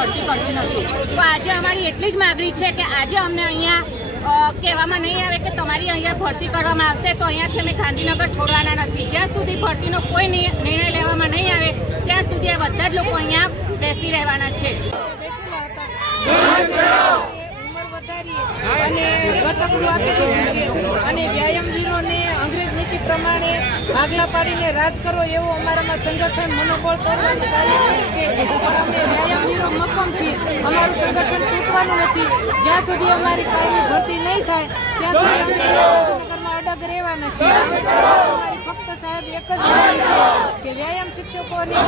ભરતી કરતી નથી. તો આજે અમારી એટલી જ માગણી છે કે આજે અમને અહીંયા કહેવામાં નહીં આવે કે તમારી અહીંયા ભરતી કરવામાં આવશે તો અહીંયાથી અમે ગાંધીનગર છોડવાના નથી. જ્યાં સુધી ભરતીનો કોઈ નિર્ણય લેવામાં નહીં આવે ત્યાં સુધી આ બધા જ લોકો અહીંયા બેસી રહેવાના છે. અને ગતકડું આપી દીધું છે અને વ્યાયામવીરોને અંગ્રેજ નીતિ પ્રમાણે આગલા પાડીને રાજ કરો એવો અમારામાં સંગઠન મનોબળ કરવાની કાર્યક્રમ છે. અમે વ્યાયામવીરો મક્કમ છીએ. અમારું સંગઠન તૂટવાનું નથી. જ્યાં સુધી અમારી કાયમી ભરતી નહીં થાય ત્યાં સુધી અમે ગાંધીનગરમાં અડગ રહેવાના છીએ. અમારી ફક્ત સાહેબ એક જ કે વ્યાયામ શિક્ષકોની